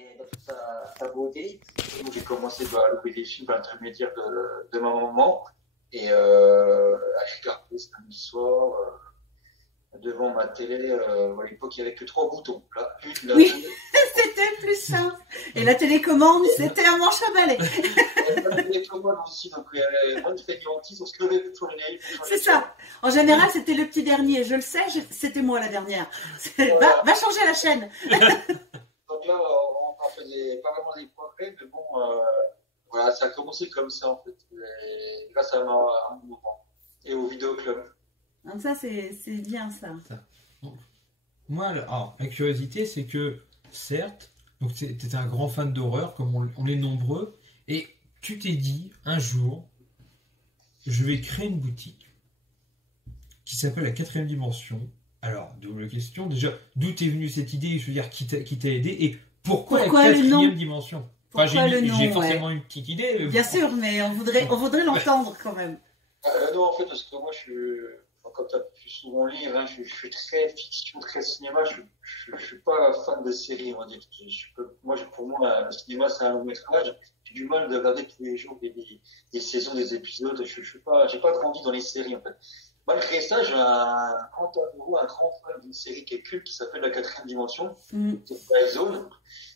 et dans toute sa beauté. Donc, j'ai commencé à louer des films par l'intermédiaire de ma maman et à les regarder samedi soir devant ma télé. À l'époque, il n'y avait que trois boutons. Là, une, la Oui, télé. c'était plus simple. Et la télécommande, c'était un manche à balai. La télécommande aussi, donc il y avait moins de fainéantise, on se levait pour changer les C'est ça. En général, c'était le petit dernier. Je le sais, c'était moi la dernière. Voilà. Va changer la chaîne. Donc là, on faisait pas vraiment des progrès, mais bon, voilà, ça a commencé comme ça en fait, et grâce à mon mouvement et au vidéoclub. Donc ça, c'est bien ça. Donc, moi, alors, la curiosité, c'est que, certes, donc tu étais un grand fan d'horreur, comme on l'est nombreux, et tu t'es dit, un jour, je vais créer une boutique qui s'appelle la quatrième dimension. Alors, double question, déjà, d'où t'es venue cette idée, je veux dire, qui t'a aidé, et pourquoi la quatrième dimension? Enfin, j'ai forcément une petite idée. Bien sûr, mais on voudrait l'entendre quand même. Non, en fait, parce que moi, comme tu as pu souvent lire, hein, je suis très fiction, très cinéma. Je suis pas fan de séries, on va dire. Pour moi, le cinéma, c'est un long métrage. J'ai du mal de regarder tous les jours des saisons, des épisodes. J'ai pas grandi dans les séries, en fait. Malgré ça, j'ai un grand fan d'une série qui est culte, qui s'appelle La Quatrième Dimension. C'est Twilight Zone.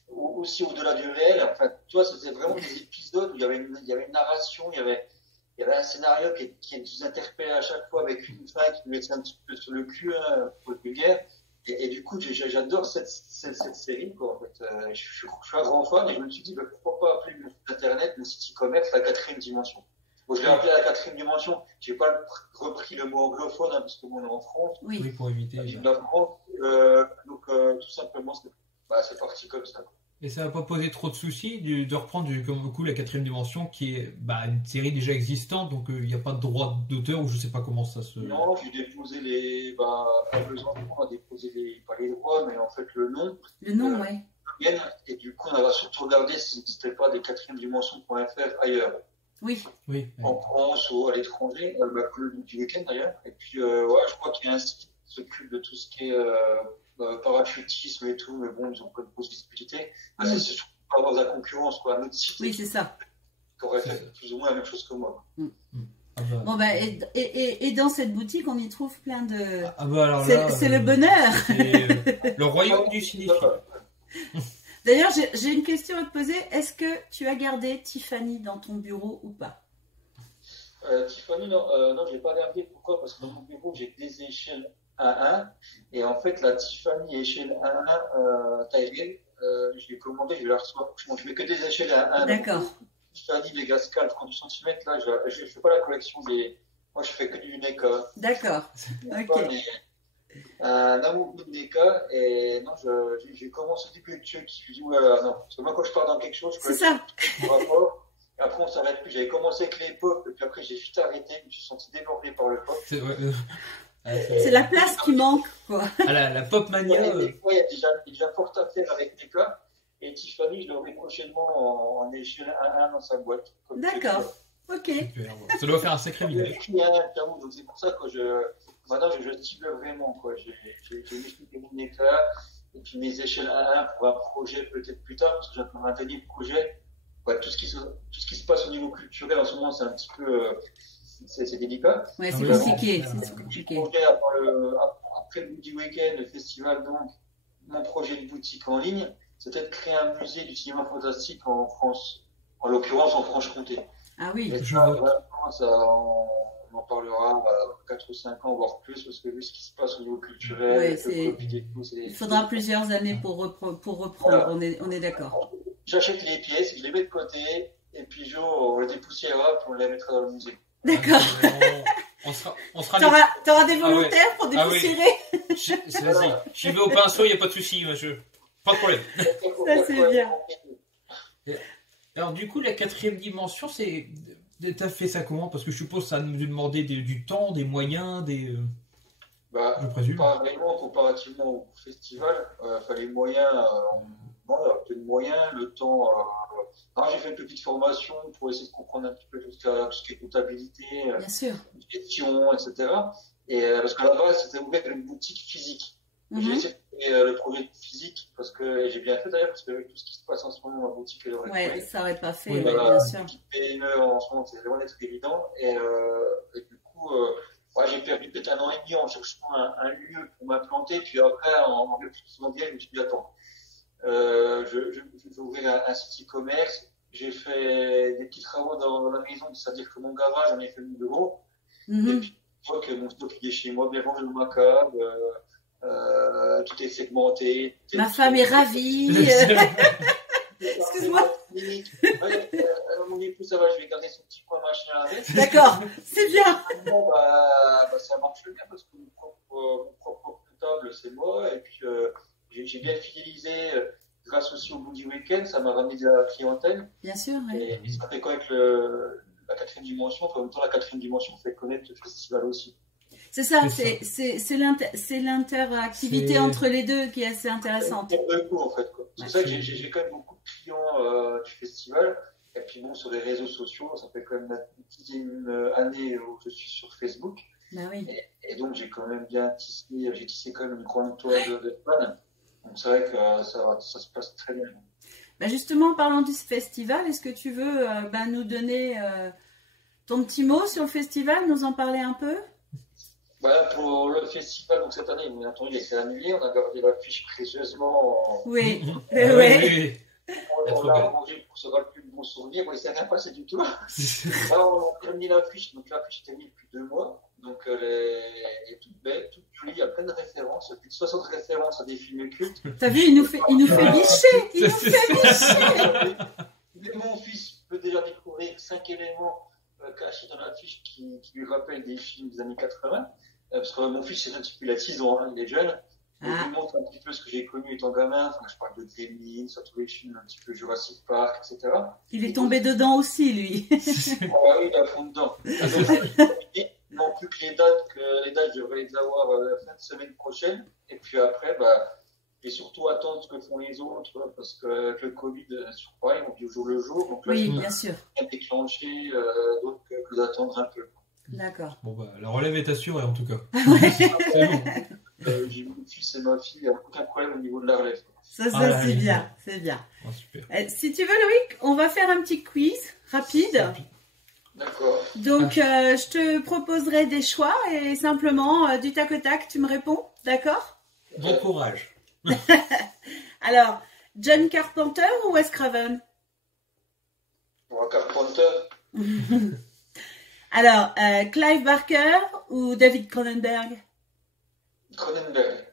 Aussi au-delà du réel. Enfin, tu vois, c'était vraiment des épisodes où il y avait une narration, il y avait un scénario qui nous interpellait à chaque fois avec une fin qui nous mettait un petit peu sur le cul, hein, pour le vulgaire. Et du coup, j'adore cette série, quoi, en fait. Je suis un grand fan et je me suis dit, pourquoi pas appeler mon site internet, mon site e-commerce, La Quatrième Dimension. Bon, je l'ai appelé La Quatrième Dimension. J'ai pas repris le mot anglophone, hein, parce que bon, on est en France. Oui, pour éviter. La France, donc, tout simplement, c'est parti comme ça. Et ça n'a pas posé trop de soucis de reprendre comme coup la quatrième dimension qui est une série déjà existante, donc il n'y a pas de droit d'auteur ou je sais pas comment ça se... Non, j'ai déposé on a déposé pas les droits, mais en fait le nom. Le nom, ouais. Et du coup, on va surtout regarder s'il n'existait pas des quatrième dimension.fr ailleurs. Oui. En France ou à l'étranger, le du week-end d'ailleurs. Et puis, je crois qu'il y a un site qui s'occupe de tout ce qui est parachutisme et tout, mais bon, ils ont pas de possibilité. C'est surtout pour avoir de la concurrence, quoi. Un autre site. Oui, c'est ça. Qui aurait fait plus ou moins la même chose que moi. Bon, et dans cette boutique, on y trouve plein de... c'est le bonheur. Le royaume du cinéphile. D'ailleurs, j'ai une question à te poser. Est-ce que tu as gardé Tiffany dans ton bureau ou pas? Tiffany, non, je l'ai pas gardé. Pourquoi? Parce que dans mon bureau, j'ai des échelles 1-1. Et en fait, la Tiffany échelle 1-1 taille réelle, je l'ai commandée, je la reçois. Je fais que des échelles 1-1. D'accord. Tiffany, Vega Scale, 38 cm, là, je fais pas la collection des. Moi, je fais que du NECA. D'accord. Ok. Un amour de NECA, et non, j'ai commencé du peu de ceux qui disent, voilà, non. Parce que moi, quand je pars dans quelque chose, c'est ça. Rapport, et après, on s'arrête plus. J'avais commencé avec les pop, et puis après, j'ai vite arrêté, je me suis senti débordé par le pop. C'est la place qui manque, quoi. La pop mania. Des fois, il y a déjà fort à faire avec NECA. Et Tiffany, je l'aurai prochainement en échelle 1-1 dans sa boîte. D'accord. Ok. Super. Ça doit faire un sacré village. Donc c'est pour ça que maintenant je cible vraiment, quoi. J'ai expliqué mon NECA et puis mes échelles 1-1 pour un projet peut-être plus tard, parce que j'ai un dernier projet. Ouais, tout ce qui se passe au niveau culturel en ce moment, c'est un petit peu c'est délicat. Ouais, c'est compliqué. C'est compliqué. Après le Woody Weekend, le festival, donc mon projet de boutique en ligne, c'était de créer un musée du cinéma fantastique en France, en l'occurrence en Franche-Comté. Ah oui. On en parlera 4 ou 5 ans, voire plus, parce que vu ce qui se passe au niveau culturel, il faudra plusieurs années pour reprendre, voilà. On est d'accord. J'achète les pièces, je les mets de côté, et puis on les dépoussiérera, puis on les mettra dans le musée. D'accord. T'auras des volontaires pour dépoussiérer. Vas-y, j'y vais au pinceau, il n'y a pas de souci, monsieur. Pas de problème. Ça, c'est bien. Alors, du coup, la quatrième dimension, t'as fait ça comment? Parce que je suppose que ça nous demandait du temps, des moyens, je présume. Pas vraiment, comparativement au festival. Fallait moyens, peu de moyens, le temps. J'ai fait une petite formation pour essayer de comprendre un petit peu tout ce qui est comptabilité, bien sûr, gestion, etc. Et parce qu'à la base, c'était ouvert une boutique physique. J'ai essayé le projet physique, parce que j'ai bien fait d'ailleurs, parce que avec tout ce qui se passe en ce moment en boutique et le Ouais, ça aurait pas fait, Oui, bien sûr. Une petite PME en ce moment, c'est loin d'être évident. Et du coup, j'ai perdu peut-être 1 an et demi en cherchant un lieu pour m'implanter. Puis après, en réfléchissant bien, je me suis dit, attends, je vais ouvrir un site e-commerce. J'ai fait des petits travaux dans la maison, c'est-à-dire que mon garage, j'en ai fait mon bureau. Et puis, je vois que mon stock il est chez moi, bien rangé dans ma cave. Tout est segmenté. Ma femme est ravie. Excuse-moi. Mon époux, ça va, je vais garder son petit coin machin avec. D'accord, c'est bien. Bon, ça marche bien parce que mon propre comptable, c'est moi. Et puis, j'ai bien fidélisé grâce aussi au bout du week-end. Ça m'a ramené de la clientèle. Bien sûr, ouais. Et ça fait quoi avec la quatrième dimension. En même temps, la quatrième dimension fait connaître le festival aussi. C'est ça, c'est l'interactivité entre les deux qui est assez intéressante. C'est coup, en fait, quoi. C'est ça que j'ai quand même beaucoup de clients du festival. Et puis bon, sur les réseaux sociaux, ça fait quand même une année où je suis sur Facebook. Bah oui. Et donc j'ai quand même bien tissé, j'ai tissé quand même une grande toile de fans. Donc c'est vrai que ça se passe très bien. Bah justement, parlant du festival, est-ce que tu veux nous donner ton petit mot sur le festival, nous en parler un peu? Voilà, pour le festival, donc cette année, bien entendu, il a été annulé. On a gardé l'affiche précieusement. Oui, oui. On l'a arrangé pour se rappeler de bons souvenirs. Il ne s'est rien passé du tout. Là, on a mis l'affiche. Donc l'affiche était mise depuis 2 mois. Donc elle est toute belle, toute jolie. Il y a plein de références. Plus de 60 références à des films cultes. T'as vu, il nous fait bicher. Il nous fait bicher. Mon fils peut déjà découvrir 5 éléments cachés dans l'affiche qui lui rappellent des films des années 80. Parce que mon fils, c'est un petit peu, il a 6 ans, il est jeune. Je lui montre un petit peu ce que j'ai connu étant gamin. Enfin, je parle de Gremlins, sur tous les films un petit peu Jurassic Park, etc. Il est tombé dedans aussi, lui. Oui, il est à fond dedans. Il manque plus que les dates, je devrais les avoir la fin de semaine prochaine. Et puis après, et surtout attendre ce que font les autres, parce que le Covid, sur pareil, on vit au jour le jour. Donc là, oui, bien sûr. Rien déclenché, d'autre que d'attendre un peu. D'accord. Bon, la relève est assurée en tout cas. C'est bon. J'ai mon fils et ma fille, il n'y a aucun problème au niveau de la relève. Ça c'est bien, c'est bien. Ah, super. Si tu veux, Loïc, on va faire un petit quiz rapide. D'accord. Donc, je te proposerai des choix et simplement, du tac au tac, tu me réponds, d'accord? Bon courage. Alors, John Carpenter ou Wes Craven? Bon, Carpenter. Alors, Clive Barker ou David Cronenberg? Cronenberg.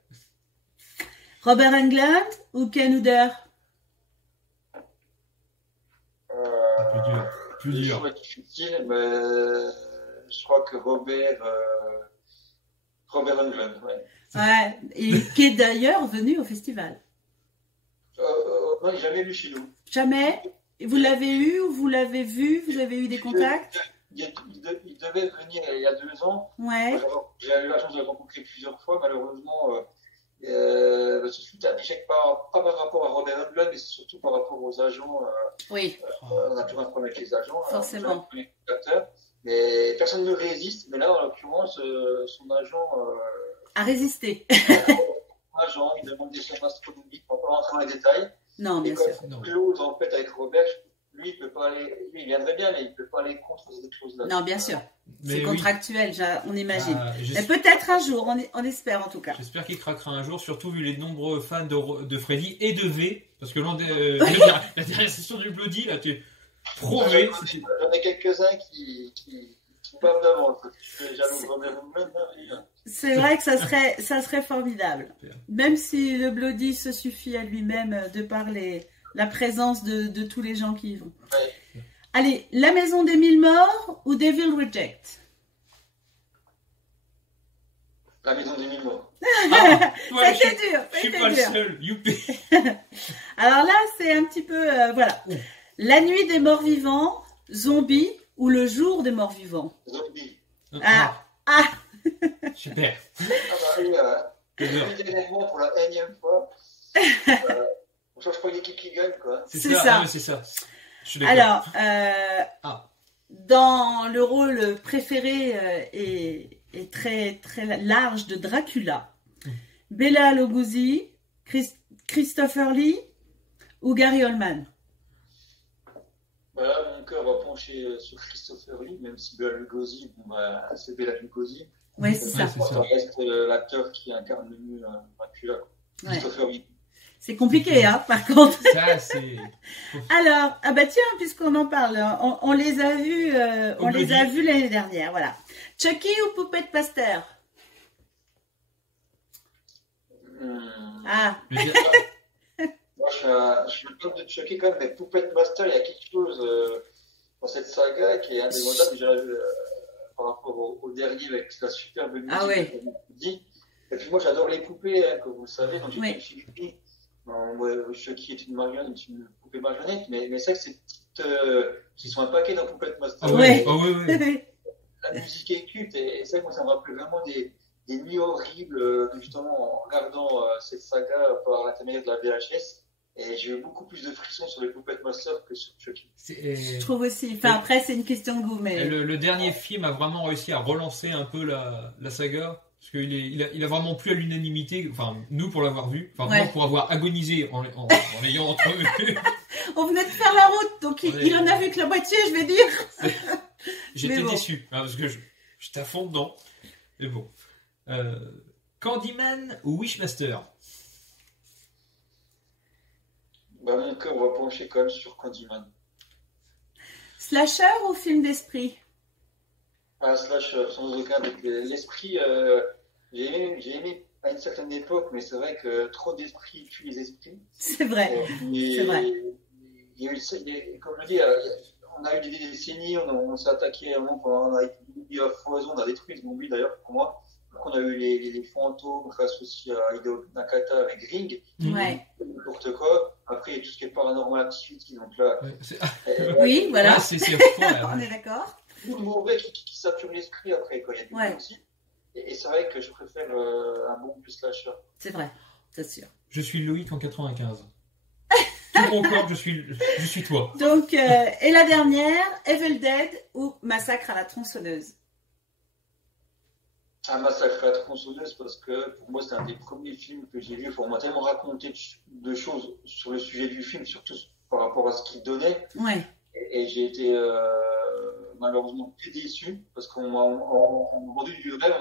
Robert Englund ou Ken Hodder? Plus dur. Le choix est difficile, mais je crois que Robert Englund, ouais. Ouais, et qui est d'ailleurs venu au festival. Non, il n'est jamais venu chez nous. Jamais? Vous l'avez eu ou vous l'avez vu? Vous avez eu des contacts? Il devait venir il y a 2 ans. Ouais. J'ai eu la chance de le rencontrer plusieurs fois. Malheureusement, ce fut un échec pas par rapport à Robert Englund, mais surtout par rapport aux agents. Oui. On a toujours un problème avec les agents. Forcément. Mais personne ne résiste. Mais là, en l'occurrence, son agent. A résisté. Son agent, il demande des sommes astronomiques. On ne va pas rentrer dans les détails. Non, bien sûr. Claude, en fait, avec Robert, lui, il peut pas aller. Lui, il viendrait bien, mais il ne peut pas aller contre ces clauses-là. Non, bien sûr. C'est Mais contractuel, on imagine. Oui. Mais peut-être un jour, on espère en tout cas. J'espère qu'il craquera un jour, surtout vu les nombreux fans de Freddy et de V. Parce que la dernière session du Bloody, là, tu es pro V. J'en ai quelques-uns qui parlent d'avant. Je suis jaloux de Robert Englund. C'est vrai que ça serait formidable. Même si le Bloody se suffit à lui-même de par la présence de tous les gens qui y vont. Ouais. Allez, La Maison des Mille Morts ou Devil Reject? La Maison des Mille Morts. Ça a été dur. Je suis pas le seul, youpi. Alors là, c'est un petit peu... voilà. La Nuit des Morts Vivants, Zombie ou Le Jour des Morts Vivants? Zombie. Super. Évidemment, pour la énième fois. On change pas l'équipe qui gagne, quoi. C'est ça. C'est ça. Alors, dans le rôle préféré et très, très large de Dracula, Bela Lugosi, Christopher Lee ou Gary Oldman? Voilà, mon cœur va pencher sur Christopher Lee, même si Bela Lugosi, bon, bah, c'est Bela Lugosi. Oui, c'est ça. Ça reste l'acteur qui incarne le mieux Dracula. Christopher Lee. C'est compliqué, hein, par contre. Ça, c'est... Alors, ah bah tiens, puisqu'on en parle, on les a vus, l'année dernière, voilà. Chucky ou Poupette Master? Ah. Moi, je suis fan de Chucky quand même, mais Poupette Master, il y a quelque chose dans cette saga qui est indémodable déjà par rapport au dernier avec la superbe musique. Ah ouais. Et puis moi, j'adore les poupées, hein, comme vous le savez, donc j'ai une figurine. Chucky est une marionnette, une poupée marionnette, mais c'est vrai que ces petites, qui sont un paquet dans Poupette Master. Ah ouais. Oh, oui. La musique est culte et c'est vrai que moi, ça me rappelle vraiment des nuits horribles, justement, en regardant cette saga par l'intermédiaire de la VHS. Et j'ai eu beaucoup plus de frissons sur les Poupette Master que sur Chucky. Je trouve aussi. Enfin, après, c'est une question de goût. Mais... Le dernier film a vraiment réussi à relancer un peu la saga. Parce qu'il a vraiment plu à l'unanimité. Enfin, nous pour l'avoir vu. Enfin, moi pour avoir agonisé en l'ayant entrevu. On venait de faire la route, donc il en a vu que la moitié, je vais dire. J'étais déçu. Hein, parce que j'étais à fond dedans. Mais bon. Candyman ou Wishmaster? Bah, mon cœur va pencher quand même sur Candyman. Slasher ou film d'esprit? Un slasher, sans aucun doute. L'esprit, j'ai aimé à une certaine époque, mais c'est vrai que trop d'esprit tue les esprits. C'est vrai. C'est vrai. Comme je dis, on a eu des décennies, on s'est attaqué à un moment, on a été à foison, on a détruit ce mobile d'ailleurs pour moi. Donc on a eu les fantômes grâce aussi à Hideo Nakata avec Ring. Ouais. N'importe quoi. Après, il y a tout ce qui est Paranormal Activity. Donc là, oui, voilà. C'est fou, on est d'accord. Beaucoup de mauvais qui saturent l'esprit après, quand il y a du bon aussi. Et c'est vrai que je préfère un bon plus slasher. C'est vrai, c'est sûr. Je suis Loïc en 95. Tout mon corps, je suis toi. Donc, et la dernière, Evil Dead ou Massacre à la tronçonneuse? Un Massacre à la tronçonneuse parce que pour moi c'est un des premiers films que j'ai vu. On m'a tellement raconté de choses sur le sujet du film, surtout par rapport à ce qu'il donnait. Ouais. Et j'ai été malheureusement très déçu parce qu'on m'a vendu du rêve.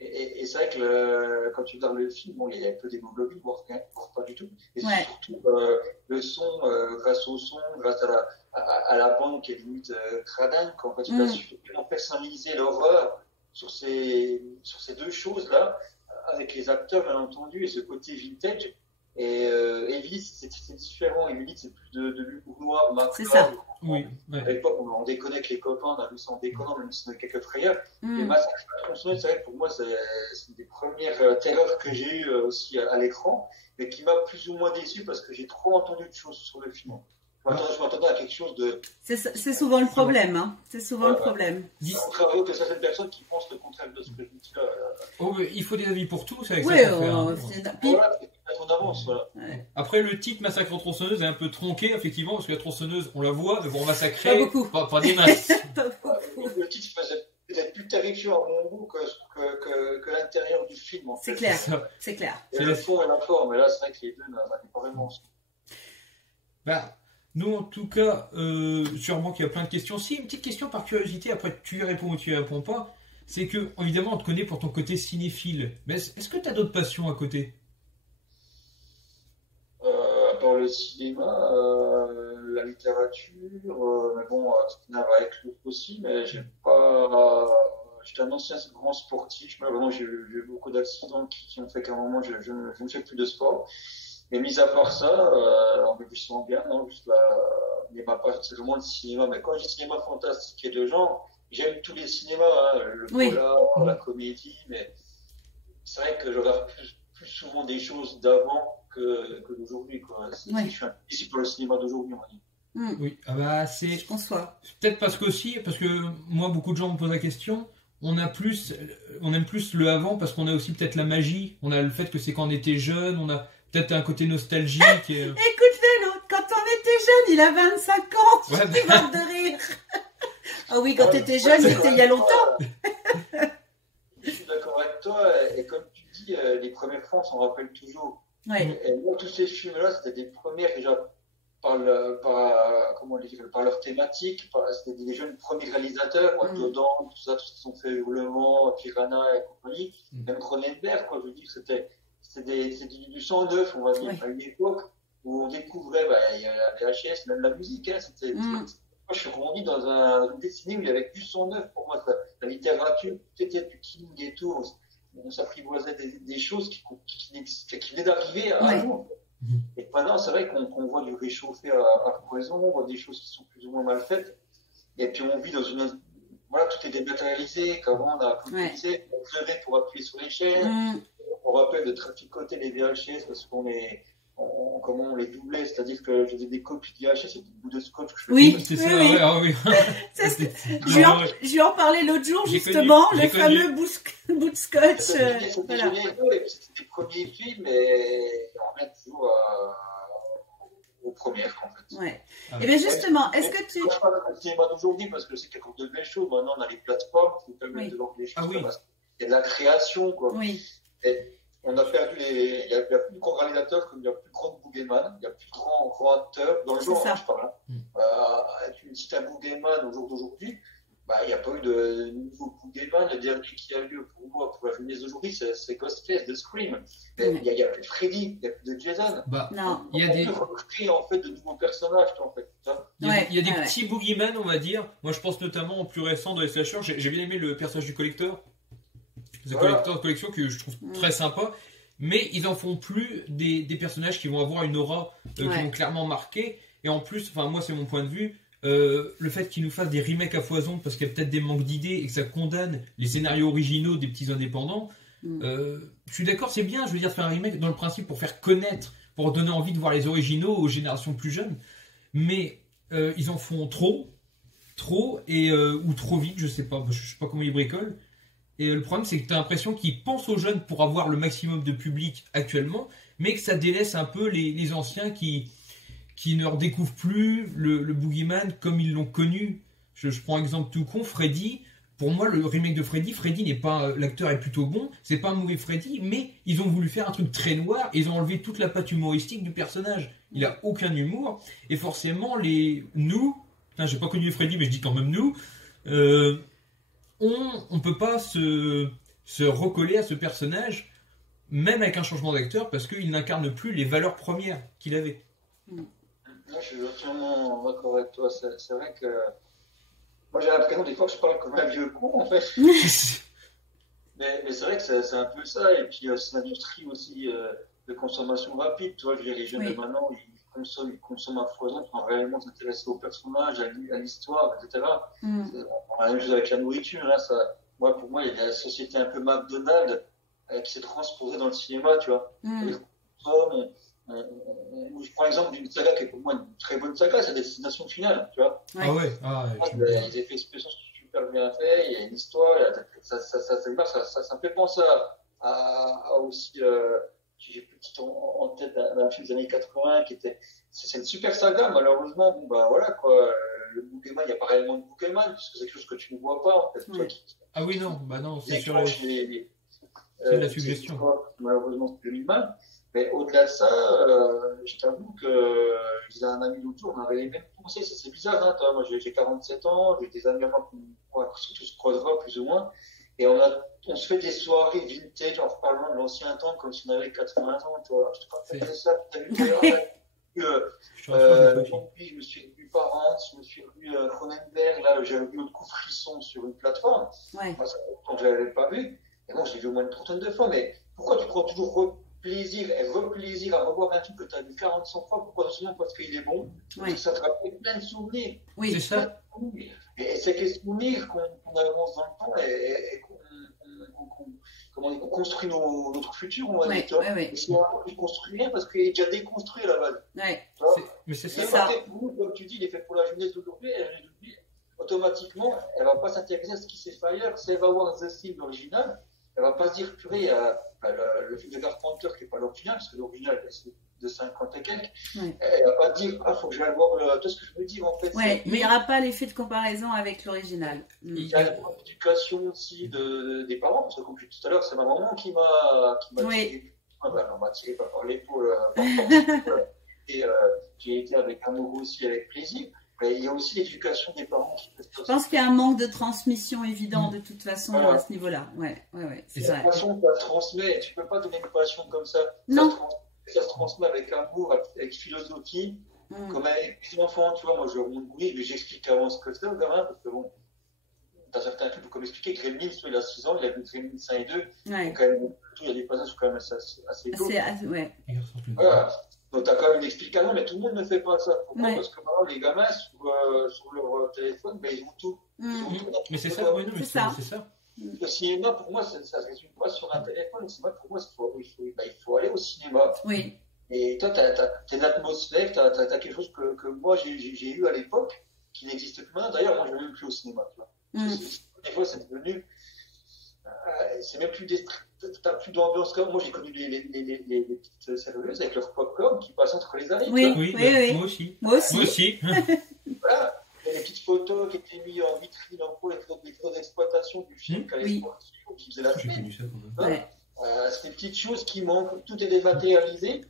Et c'est vrai que quand tu regardes le film, bon, il y a un peu d'hémoglobine, voire pas du tout. Et surtout le son, grâce au son, grâce à la bande qui est limite cradingue, quand tu as su personnaliser l'horreur sur ces deux choses-là, avec les acteurs bien entendu, et ce côté vintage. Et Evil, c'est différent. Evil, c'est plus de l'humour noir, macabre. C'est ça. Oui. À l'époque, on déconnait avec les copains, on a vu ça en déconnant, même si on a quelques frayeurs. Et Massacre à la tronçonneuse, c'est vrai que pour moi, c'est une des premières terreurs que j'ai eues aussi à l'écran, mais qui m'a plus ou moins déçu parce que j'ai trop entendu de choses sur le film. Je m'attendais à quelque chose de... C'est souvent le problème, hein. C'est souvent le problème. Contrairement que certaines personnes qui pensent le contraire de ce que je dis là. Oh, il faut des avis pour tout, c'est avec ça qu'on fait. Voilà, on avance, voilà. Ouais. Après, le titre Massacre en tronçonneuse est un peu tronqué, effectivement, parce que la tronçonneuse, on la voit, mais bon, massacrer... Pas beaucoup. Pas des masses. Le titre faisait peut-être plus terrifiant à mon goût que l'intérieur du film. C'est clair, c'est clair. Et le fond et la forme, et là, c'est vrai que les deux n'avaient pas vraiment... Bah... Nous, en tout cas, sûrement qu'il y a plein de questions. Si, une petite question par curiosité, après tu y réponds ou tu y réponds pas, c'est que, évidemment, on te connaît pour ton côté cinéphile. Mais est-ce que tu as d'autres passions à côté? À part le cinéma, la littérature, mais bon, avec l'autre aussi, mais j'ai pas... J'étais un ancien grand sportif, mais vraiment j'ai eu beaucoup d'accidents qui ont fait qu'à un moment je ne fais plus de sport. Mais mis à part ça, je sens bien, non, juste la passion, c'est vraiment le cinéma. Mais quand je dis cinéma fantastique et de genre, j'aime tous les cinémas, hein, le polar, la comédie, mais c'est vrai que je regarde plus souvent des choses d'avant que d'aujourd'hui, quoi. Je suis ici pour le cinéma d'aujourd'hui, on va dire. Oui, ah bah je conçois. Peut-être parce que moi, beaucoup de gens me posent la question. On aime plus le avant parce qu'on a aussi peut-être la magie. On a le fait que c'est quand on était jeune, on a peut-être un côté nostalgique. Écoute-le, l'autre, quand on était jeune, il a 25 ans. Je suis morte de rire. Ah oui, quand tu étais jeune, c'était il y a longtemps. Je suis d'accord avec toi. et comme tu dis, les premières fois, on s'en rappelle toujours. Ouais. Et moi, tous ces films-là, c'était des premières déjà comment dire, par leur thématique. C'était des jeunes premiers réalisateurs, dedans, tout ça, tout ce qu'ils ont fait, Hurlement, Piranha et compagnie. Même Cronenberg, quoi, je veux dire, c'était du sang neuf, on va dire, à une époque où on découvrait il y a la VHS, même la musique. Hein, moi, je suis grandi dans une dessinée où il y avait du son neuf pour moi. La littérature, tout était du King et tout. On s'apprivoisait des choses qui venaient d'arriver à jour. Et maintenant, c'est vrai qu'on voit du réchauffé à foison, on voit des choses qui sont plus ou moins mal faites. Et puis on vit dans une. Voilà, tout est dématérialisé. Qu'avant, on a, comme tu disais, on pleurait pour appuyer sur les chaînes. On rappelle de traficoter les VHS parce comment on les doublait, c'est-à-dire que je faisais des copies de VHS et des bouts de scotch. Je lui en parlais l'autre jour, justement, le fameux bout de scotch. C'était des premiers films et on remet toujours aux premières, en fait. Ouais. Et bien justement, est-ce que tu... Je parle du cinéma d'aujourd'hui parce que c'est quelque chose de belles choses. Maintenant, on a les plateformes qui nous permettent de voir des choses. Il y a de la création, quoi. Et on a perdu il n'y a plus de grands réalisateurs comme il n'y a plus de grands boogeyman, il n'y a plus de grands acteurs dans le genre, je parle. Tu me cites un boogeyman au jour d'aujourd'hui, il n'y a pas eu de nouveau boogeyman. Le dernier qui a lieu pour moi, pour la jeunesse d'aujourd'hui, c'est Ghostface de Scream. Il n'y a plus de Freddy, il n'y a plus de Jason. Non. Il y a des recrues en fait de nouveaux personnages, en fait. Il y a des petits boogeyman, on va dire. Moi, je pense notamment au plus récent dans les slashers. J'ai bien aimé le personnage du collecteur. Collection que je trouve très sympa, mais ils en font plus des personnages qui vont avoir une aura qui vont clairement marquer. Et en plus, moi c'est mon point de vue, le fait qu'ils nous fassent des remakes à foison parce qu'il y a peut-être des manques d'idées et que ça condamne les scénarios originaux des petits indépendants, je suis d'accord, c'est bien, je veux dire, faire un remake dans le principe pour faire connaître, pour donner envie de voir les originaux aux générations plus jeunes, mais ils en font trop et ou trop vite, je sais pas comment ils bricolent. Et le problème, c'est que tu as l'impression qu'ils pensent aux jeunes pour avoir le maximum de public actuellement, mais que ça délaisse un peu les anciens qui ne redécouvrent plus le boogeyman comme ils l'ont connu. Je prends un exemple tout con, Freddy. Pour moi, le remake de Freddy n'est pas... L'acteur est plutôt bon, c'est pas un mauvais Freddy, mais ils ont voulu faire un truc très noir, et ils ont enlevé toute la patte humoristique du personnage. Il a aucun humour, et forcément, j'ai pas connu Freddy, mais je dis quand même nous... on peut pas se recoller à ce personnage, même avec un changement d'acteur, parce qu'il n'incarne plus les valeurs premières qu'il avait. Moi, je suis entièrement d'accord avec toi. C'est vrai que moi, j'ai l'impression des fois que je parle comme un vieux con, en fait. mais c'est vrai que c'est un peu ça. Et puis, c'est l'industrie aussi de consommation rapide. Tu vois, je veux dire, les jeunes de maintenant, ils consomment à foison sans réellement s'intéresser aux personnages, à l'histoire, etc. On a la même chose avec la nourriture. Là, pour moi, il y a la société un peu McDonald's qui s'est transposée dans le cinéma, tu vois. Je prends l'exemple d'une saga qui est pour moi une très bonne saga, c'est Destination Finale, tu vois. Les effets spéciaux sont super bien faits, il y a une histoire, ça me fait penser à aussi... j'ai petit en tête d'un film des années 80 c'est une super saga. Malheureusement, voilà quoi, le boogeyman, il n'y a pas réellement de boogeyman puisque c'est quelque chose que tu ne vois pas en fait. Non, c'est sur c'est la suggestion. Malheureusement, c'est plus mal. Mais au-delà de ça, je t'avoue que je disais à un ami l'autre jour, on avait les mêmes pensées. C'est bizarre, hein, toi. Moi j'ai 47 ans, j'ai des amis à moi qui se croisera plus ou moins. Et on se fait des soirées vintage en reparlant de l'ancien temps comme si on avait 80 ans, toi. Je te rappelle ça, tu as vu je me suis revu Parents, je me suis revu Cronenberg, là, j'avais vu l'autre coup Frisson sur une plateforme. Moi, ça fait longtemps que je ne l'avais pas vu. Et moi, je l'ai vu au moins une trentaine de fois. Mais pourquoi tu prends toujours plaisir à revoir un truc que tu as vu 45 fois? Pourquoi seulement parce qu'il est bon? Ça te rappelle plein de souvenirs. C'est ça. Et c'est que souvenirs qu'on avance dans le temps et qu'on construit notre futur, on va dire. Et si on ne construit rien parce qu'il est déjà déconstruit à la base. Mais c'est ça. Comme tu dis, il est fait pour la jeunesse d'aujourd'hui, et la jeunesse d'aujourd'hui, automatiquement, elle ne va pas s'intéresser à ce qui s'est fait ailleurs. Si elle va voir The Thing, l'original, elle ne va pas se dire, purée, le film de Carpenter qui n'est pas l'original, parce que l'original, de 50 et quelques. Ouais. Elle va pas dire, ah, faut que j'aille voir tout ce que je veux dire, en fait. Ouais, il n'y aura pas l'effet de comparaison avec l'original. Il y a l'éducation aussi des parents, parce que comme je disais tout à l'heure, c'est ma maman qui m'a tiré, on m'a tiré par l'épaule, et j'ai été avec amour aussi, avec plaisir. Mais il y a aussi l'éducation des parents qui peut se Je pense qu'il y a un manque de transmission évident de toute façon voilà. à ce niveau-là. Ouais, c'est vrai. La passion, ça se transmet, tu ne peux pas donner une passion comme ça. Non. Ça se transmet avec amour, avec philosophie, comme avec les enfants, tu vois. Moi, je remonte oui, mais j'explique avant ce que c'est au gamin, parce que bon, dans certains films, il faut comme expliquer que Gremlins, il a 6 ans, il a vu Gremlins 1 et 2. Ouais. Donc, quand même, il y a des passages quand même assez cool. Ouais. Voilà. Donc, tu as quand même une explication, mais tout le monde ne fait pas ça. Pourquoi? Parce que maintenant, les gamins, sur leur téléphone, ben, ils ont tout. Ils ont tout mais c'est ça, oui, c'est ça. Le cinéma, pour moi, ça ne se résume pas sur un téléphone. Le cinéma, pour moi, il faut aller au cinéma. Oui. Et toi, tu as une atmosphère, tu as quelque chose que moi, j'ai eu à l'époque, qui n'existe plus maintenant. D'ailleurs, moi, je ne vais même plus au cinéma. Tu vois. Des fois, c'est devenu... c'est même plus t'as plus d'ambiance. Moi, j'ai connu les petites serveuses avec leur popcorn qui passent entre les années. Oui. Moi aussi. Voilà. Il y a des petites photos qui étaient mises en vitrine en cours, les photos d'exploitation du film qui faisait la film. C'est des petites choses qui manquent. Tout est dématérialisé.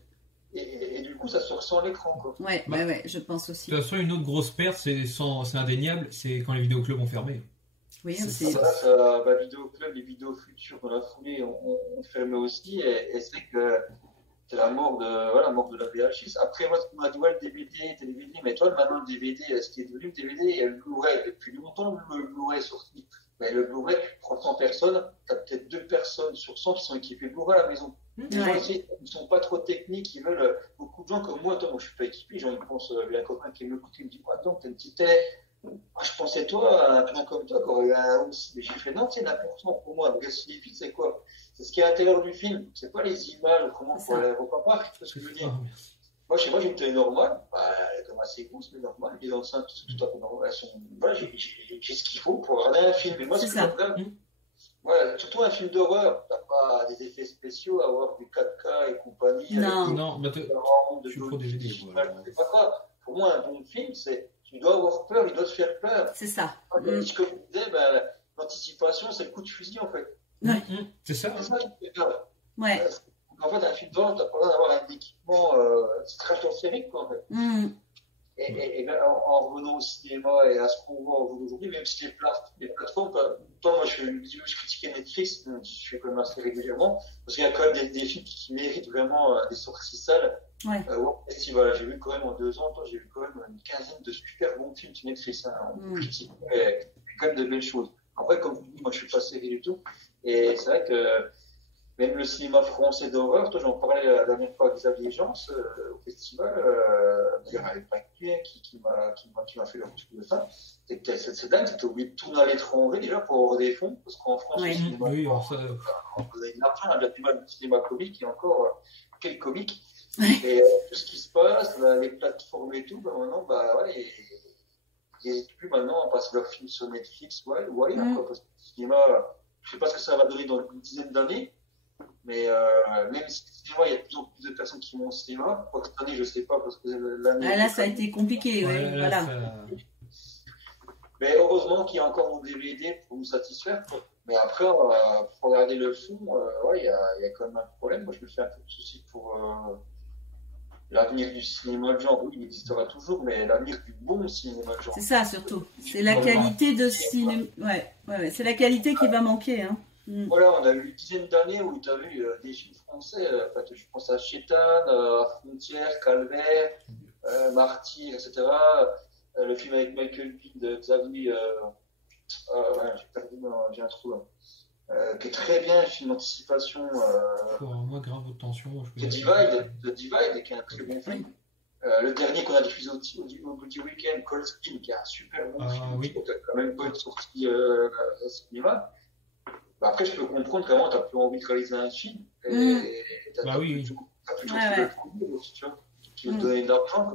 Et du coup, ça se ressent à l'écran. Ouais, je pense aussi. De toute façon, une autre grosse perte, c'est indéniable, c'est quand les vidéoclubs ont fermé. Oui, c'est ça. Vidéoclub, les vidéos futures dans la foulée ont fermé aussi. Et c'est que c'est la mort de la VHS. Après, moi, on m'a dit, le DVD, mais toi, maintenant, le DVD, ce qui est devenu le DVD, il y a le Blu-ray. Depuis longtemps, le Blu-ray est sorti. Mais le Blu-ray, tu prends 100 personnes, tu as peut-être 2 personnes sur 100 qui sont équipées Blu-ray à la maison. Les gens ici, ils ne sont pas trop techniques, ils veulent. Beaucoup de gens comme moi, moi je ne suis pas équipé, j'en pense, il y a un copain qui me dit, attends, t'as une petite télé. Je pensais, toi, un plan comme toi, qu'aurait eu un housse. Mais j'ai fait, non, c'est l'important pour moi. Le cinéphile, c'est quoi? C'est ce qui est à l'intérieur du film. C'est pas les images, comment on pourrait reparer. Tu vois ce que je veux dire? Moi, chez moi, j'ai une télé normale. Elle est comme assez grosse, mais normale. Les enceintes, c'est tout à fait normal. Voilà, j'ai ce qu'il faut pour regarder un film. Et moi, c'est ça. Voilà, surtout un film d'horreur, t'as pas des effets spéciaux, avoir du 4K et compagnie. Non, je suis pro DVD. C'est pas grave. Pour moi, un bon film, c'est tu dois avoir peur, il doit te faire peur. C'est ça. Ce que vous disais, l'anticipation, c'est le coup de fusil, en fait. C'est ça. C'est ça qui me fait peur. Ouais. En fait, un film d'horreur, tu n'as pas besoin d'avoir un équipement stratosphérique, quoi, en fait. Et en revenant au cinéma et à ce qu'on voit aujourd'hui, même si les plateformes, moi je critiquais Netflix, je fais quand même assez régulièrement, parce qu'il y a quand même des films qui méritent vraiment des sorties sales. Festival, j'ai vu quand même en 2 ans, j'ai vu quand même une quinzaine de super bons films sur Netflix. On critique quand même de belles choses. Après, comme vous dites, moi je suis pas série du tout, et c'est vrai que même le cinéma français d'horreur, j'en parlais la dernière fois à Xavier Jans au festival, avec Paquet qui m'a fait le retour de ça. C'est dingue, c'était obligé de tourner à l'étranger déjà pour avoir des fonds, parce qu'en France, le cinéma, on a de l'argent, on a du mal du cinéma comique, et encore, quel comique. Et tout ce qui se passe, les plateformes et tout, maintenant, ils n'hésitent plus maintenant à passer leurs films sur Netflix ou ailleurs, parce que le cinéma, je ne sais pas ce que ça va donner dans une dizaine d'années. Mais même si il y a de plus en plus de personnes qui vont au cinéma, cette année je ne sais pas parce que l'année. Là ça a été compliqué, voilà. Mais heureusement qu'il y a encore mon DVD pour nous satisfaire. Mais après, pour regarder le fond, il y a quand même un problème. Moi je me fais un peu de soucis pour l'avenir du cinéma de genre. Oui, il existera toujours, mais l'avenir du bon cinéma de genre. C'est ça surtout. C'est la qualité de cinéma. Ouais, c'est la qualité qui va manquer. Voilà, on a eu une dizaine d'années où tu as vu des films français, je pense à Chétane, à Frontières, Calvaire, Martyr, etc. Le film avec Michael Bean de Xavier, j'ai un trou, qui est très bien, un film d'anticipation. Pour moi, grave haute tension. The Divide, qui est un très bon film. Le dernier qu'on a diffusé au week-end, Cold Spin, qui est un super bon film, qui a quand même pas une sortie au cinéma. Après, je peux comprendre qu'avant, tu n'as plus envie de réaliser un film. Et tu n'as plus de aussi, tu vois, qui veut te donner de l'argent.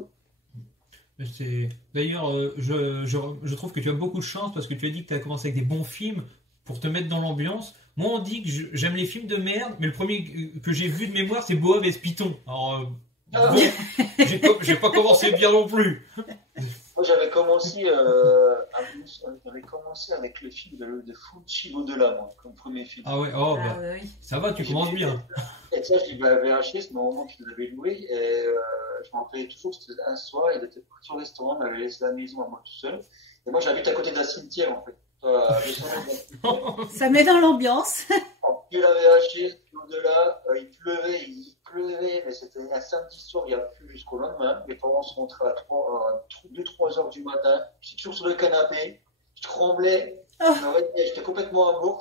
D'ailleurs, je trouve que tu as beaucoup de chance parce que tu as dit que tu as commencé avec des bons films pour te mettre dans l'ambiance. Moi, on dit que j'aime les films de merde, mais le premier que j'ai vu de mémoire, c'est Boa vs Python. Alors, Ah, Bon, j'ai pas commencé bien non plus. moi, j'avais commencé avec le film de Fulci l'au-delà, moi, comme premier film. Ah ouais, oh Ah, bah, oui. ça va, tu commences bien. Et ça, je l'ai vu à VHS, mais au moment qu'il l'avait loué, et je me rappelais toujours, c'était un soir, il était parti au restaurant, il m'avait laissé la maison à moi tout seul. Et moi, j'habite à côté d'un cimetière, en fait. Ça met dans l'ambiance. Puis la VHS, puis au-delà, il pleuvait, mais c'était un samedi soir, il y a plu jusqu'au lendemain. Mes parents sont rentrés à 2-3 heures du matin. J'étais toujours sur le canapé, je tremblais, Oh. j'étais complètement à bout.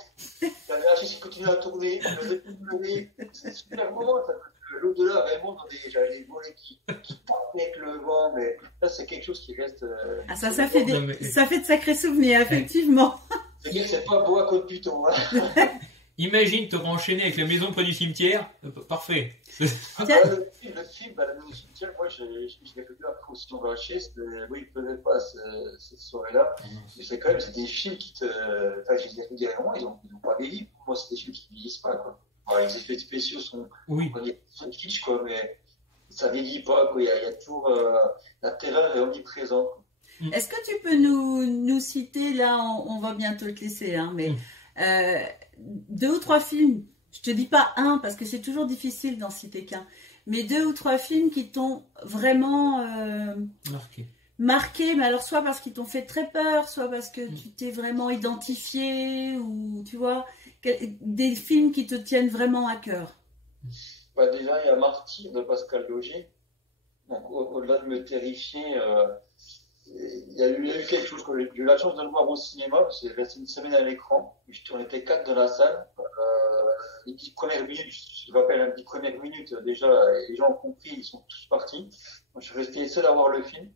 La VHS, il continuait à tourner, il faisait plus pleurer. C'est un super moment, ça. L'au-delà, vraiment, j'avais les volets qui partaient avec le vent, mais là, c'est quelque chose qui reste. Ah, ça fait Non, mais- ça fait de sacrés souvenirs, effectivement. C'est-à-dire que c'est pas beau à côte du ton. Hein. Imagine te renchaîner avec la maison près du cimetière. Parfait. Tiens. Le film, la maison du cimetière, moi, je l'ai vu après aussi en VHS, mais oui, il ne pleuvait pas cette soirée-là. Mais c'est quand même, c'est des films qui te. Enfin, je les ai vraiment, ils n'ont pas vieilli. Pour moi, c'est des films qui ne vieillissent pas, quoi. Alors, les effets spéciaux sont. Oui. Sont kitsch, quoi, mais ça ne vieillit pas, quoi. Il y a toujours. La terreur est omniprésente. Est-ce que tu peux nous citer, là, on va bientôt te laisser, hein, mais 2 ou 3 films, je te dis pas un, parce que c'est toujours difficile d'en citer qu'un, mais 2 ou 3 films qui t'ont vraiment marqué, mais alors soit parce qu'ils t'ont fait très peur, soit parce que tu t'es vraiment identifié, ou tu vois, des films qui te tiennent vraiment à cœur. Bah, déjà, il y a Martyr de Pascal Laugier. Donc, au-delà de me terrifier, il y a eu quelque chose que j'ai eu la chance de le voir au cinéma. C'est resté une semaine à l'écran. On était 4 dans la salle. Les 10 premières minutes, je me rappelle, les 10 premières minutes, déjà, les gens ont compris, ils sont tous partis. Moi, je suis resté seul à voir le film.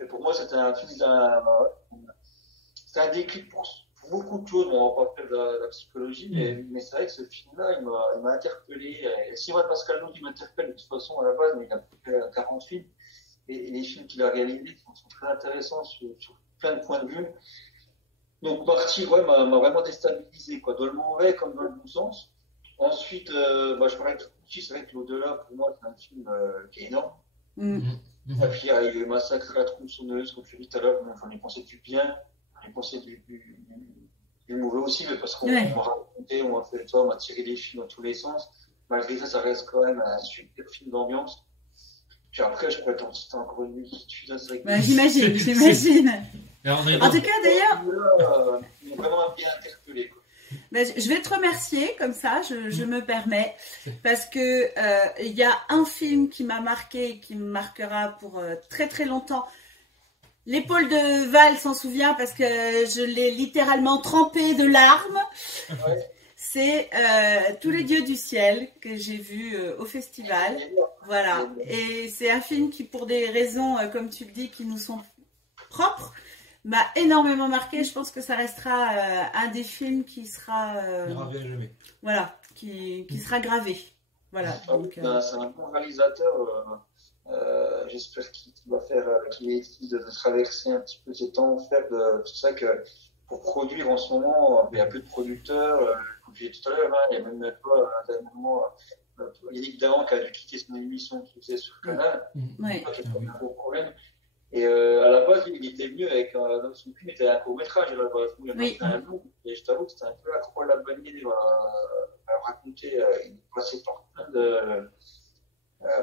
Et pour moi, c'était un film c'était un déclic pour beaucoup de choses. Bon, on va pas faire de la psychologie, mais c'est vrai que ce film-là, il m'a interpellé. Et si moi, Pascal Laugier m'interpelle de toute façon à la base, mais il a fait 40 films. Et les films qu'il a réalisés sont très intéressants sur plein de points de vue. Donc, Marty, ouais, m'a vraiment déstabilisé, quoi, dans le mauvais comme dans le bon sens. Ensuite, je parlais de Fulci, c'est vrai que l'au-delà, pour moi, c'est un film qui est énorme. Et puis, il y a eu le Massacre à la tronçonneuse, comme je l'ai dit tout à l'heure, j'en ai pensé du bien, j'en ai pensé du mauvais aussi, mais parce qu'on m'a raconté, on m'a tiré des films dans tous les sens. Malgré ça, ça reste quand même un super film d'ambiance. Puis après, je pourrais t'en citer encore une multitude. J'imagine. En tout cas, d'ailleurs, il m'a vraiment bien interpellé. Je vais te remercier, comme ça, je me permets, parce que il y a un film qui m'a marqué, qui me marquera pour très très longtemps. L'épaule de Val s'en souvient parce que je l'ai littéralement trempé de larmes. Ouais. C'est Tous les dieux du ciel que j'ai vu au festival. Voilà. Et c'est un film qui, pour des raisons, comme tu le dis, qui nous sont propres, m'a énormément marqué. Je pense que ça restera un des films qui sera gravé à jamais. Voilà, qui sera gravé. Voilà. Donc, c'est un bon réalisateur. J'espère qu'il va faire, qu'il est ici de traverser un petit peu ces temps faibles. C'est ça que pour produire en ce moment, il y a peu de producteurs. Comme je disais tout à l'heure, il y a même pas dernièrement Yannick Dahan qui a dû quitter son émission qu'il faisait sur le canal. Ouais. Qui a un gros problème. Et à la base, il était venu avec son film était un court-métrage à la base. C'était un long. Et je t'avoue que c'était un peu accro à la bannière à raconter. Il passait par plein de.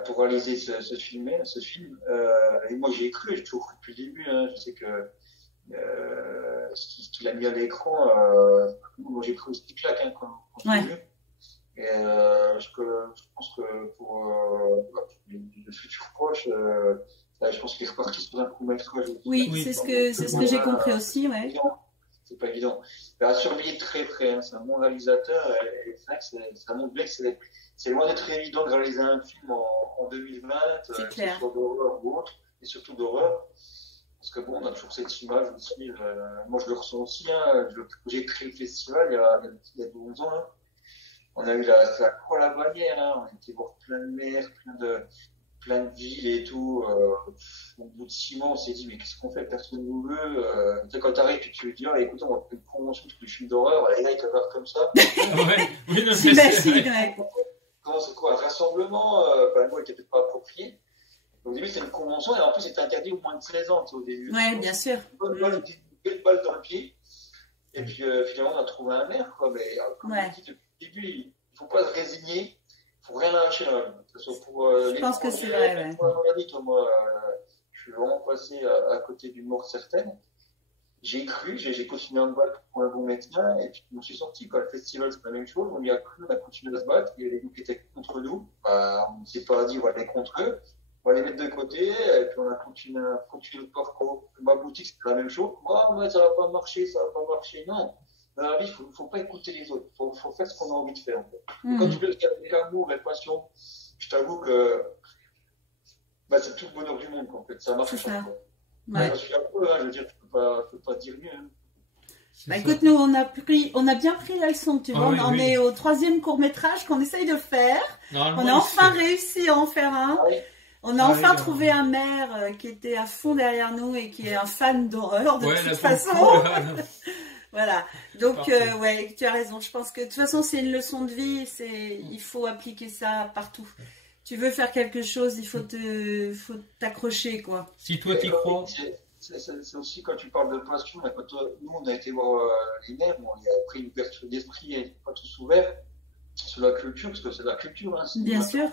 Pour réaliser ce film. Et moi, j'ai cru, j'ai toujours cru depuis le début. Hein, je sais que ce qu'il a mis à l'écran, moi, j'ai cru aussi claque quand j'ai vu. Et je pense que pour le futur proche, je pense qu'il est reparti sur un court-métrage. Oui, c'est ce que j'ai compris aussi, ouais. C'est pas évident. Il a surveillé très près, hein, c'est un bon réalisateur, et c'est vrai que ça montre bien que c'est loin d'être évident de réaliser un film en 2020, que ce soit d'horreur ou autre, et surtout d'horreur. Parce que bon, on a toujours cette image aussi, moi je le ressens aussi, hein, j'ai créé le festival il y a 12 ans, hein. On a eu la croix à la bannière, hein, on a été voir plein de mers, plein de villes et tout. Au bout de 6 mois, on s'est dit, mais qu'est-ce qu'on fait? Personne nous veut. Quand t'arrives, tu veux dire, écoute, on va faire une promotion de films d'horreur. Et là, ils te parlent comme ça. J'imagine, ouais. C'est quoi? Un rassemblement, le mot était peut-être pas approprié. Au début, c'est une convention, et en plus, c'est interdit au moins de 13 ans, au début. Ouais, bien sûr. Une belle balle dans le pied. Et puis, finalement, on a trouvé un maire, quoi. Mais, comme je dis depuis le début, il ne faut pas se résigner. Il ne faut rien lâcher, là. Que ce soit pour Je pense que c'est vrai, ouais. Pour la maladie, moi, je suis vraiment passé à côté d'une mort certaine. J'ai cru, j'ai continué à me battre pour un bon médecin, et puis je me suis sorti, quoi. Le festival, c'est la même chose, on y a cru, on a continué à se battre, il y a des groupes qui étaient contre nous, on ne s'est pas dit, on va aller contre eux, on va les mettre de côté, et puis on a continué le parcours. Ma boutique, c'était la même chose, moi, ça va pas marcher, non. Dans la vie, faut pas écouter les autres, faut faire ce qu'on a envie de faire, en fait. Et quand tu le fais avec amour et passion, je t'avoue que, c'est tout le bonheur du monde, quoi, en fait, ça marche. C'est ça. Ouais. Je suis un peu, je veux dire, je peux pas dire mieux. Bah écoute, nous on a bien pris la leçon, tu vois. On est au 3e court-métrage qu'on essaye de faire. On a enfin réussi à en faire un. On a enfin trouvé un maire qui était à fond derrière nous et qui est un fan d'horreur de toute façon. Voilà. Donc ouais, tu as raison. Je pense que de toute façon c'est une leçon de vie. Il faut appliquer ça partout. Tu veux faire quelque chose, il faut t'accrocher, quoi. Si toi t'y crois. C'est aussi quand tu parles de passion, quand nous on a été voir les maires, on a pris une ouverture d'esprit et pas tous ouverts sur la culture, parce que c'est la culture. Hein, bien sûr.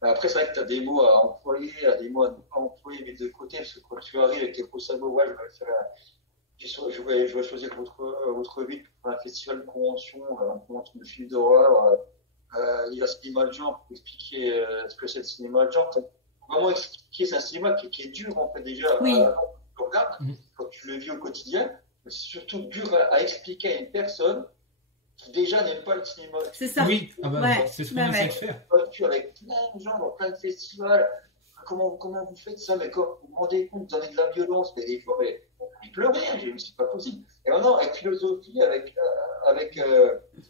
Après, c'est vrai que tu as des mots à employer, des mots à ne pas employer, mais de côté, parce que quand tu arrives avec tes gros sabots, ouais, je vais choisir votre ville pour un festival de convention, de films d'horreur. Il y a cinéma de genre pour expliquer ce que c'est le cinéma de genre. Vraiment expliquer, c'est un cinéma qui est dur en fait déjà quand tu le regardes, quand tu le vis au quotidien, mais c'est surtout dur à expliquer à une personne qui déjà n'aime pas le cinéma. C'est ça. Oui, c'est ce qu'on essaie de faire. Avec plein de gens dans plein de festivals, comment vous faites ça, mais quand vous vous rendez compte, vous en avez de la violence, mais des fois, il pleurait, c'est pas possible. Et maintenant, avec philosophie, avec